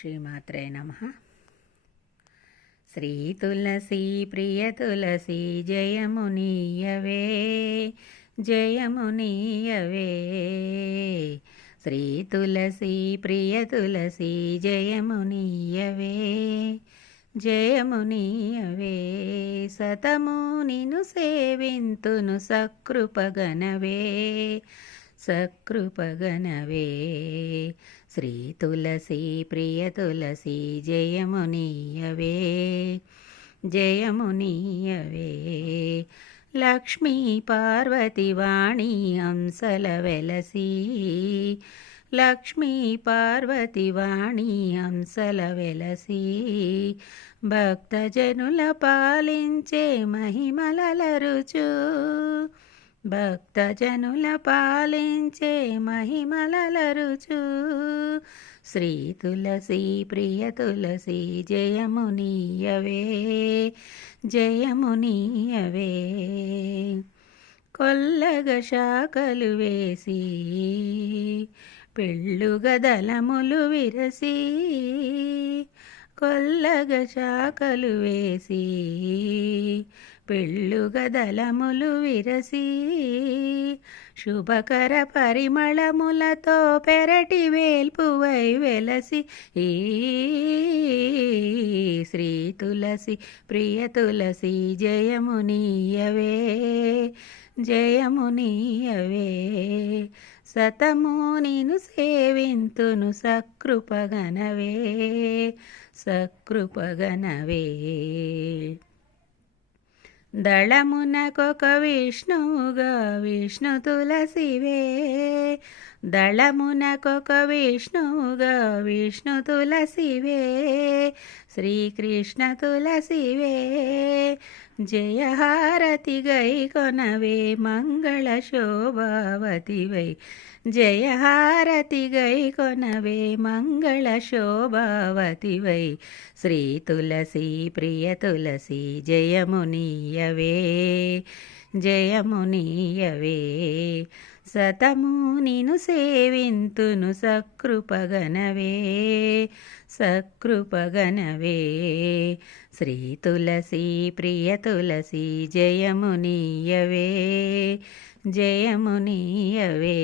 శ్రీమాత్రే నమ. శ్రీ తులసి ప్రియ తులసి జయమునీయవే జయమునీయవే. శ్రీ తులసి ప్రియ తులసి జయమునీయవే జయమునీయవే. సతము నిను సేవింతును సకృపగనవే సకృపగణవే శ్రీ తులసి ప్రియ తులసి జయమునీయవే. జయమునీయవే. లక్ష్మీ పార్వతి వాణి అంశల వెలసి. లక్ష్మీ పార్వతి వాణి అంశల వెలసి. భక్తజనుల పాలించే మహిమలరుచు భక్తజనుల పాలించే మహిమలరుచు శ్రీ తులసి ప్రియ తులసి జయమునీయవే జయమునీయవే. కొల్లగ శాఖలు వేసి పెళ్ళుగదలములు విరసి. కొల్లగ శాఖలు వేసి పెళ్ళుగదలములు విరసి శుభకర పరిమళములతో పెరటి వేల్పువై వెలసి ఈ శ్రీ తులసి ప్రియ తులసి జయమునీయవే జయమునీయవే సతము నేను సేవింతును సకృపగనవే సకృపగనవే దళమునకొక విష్ణువుగా విష్ణు తులసివే. దళమునకొక విష్ణువుగా విష్ణు తులసివే శ్రీకృష్ణ తులసివే. జయహారతి గై కొనవే మంగళ శోభావతివై. జయహారతి గై కొనవే మంగళ శోభావతివై. శ్రీ తులసి ప్రియ తులసి జయమునీయవే. జయమునీయవే. సతము నిను సేవింతును సకృపగనవే. సకృపగనవే. శ్రీ తులసి ప్రియ తులసి జయమునీయవే. జయమునీయవే.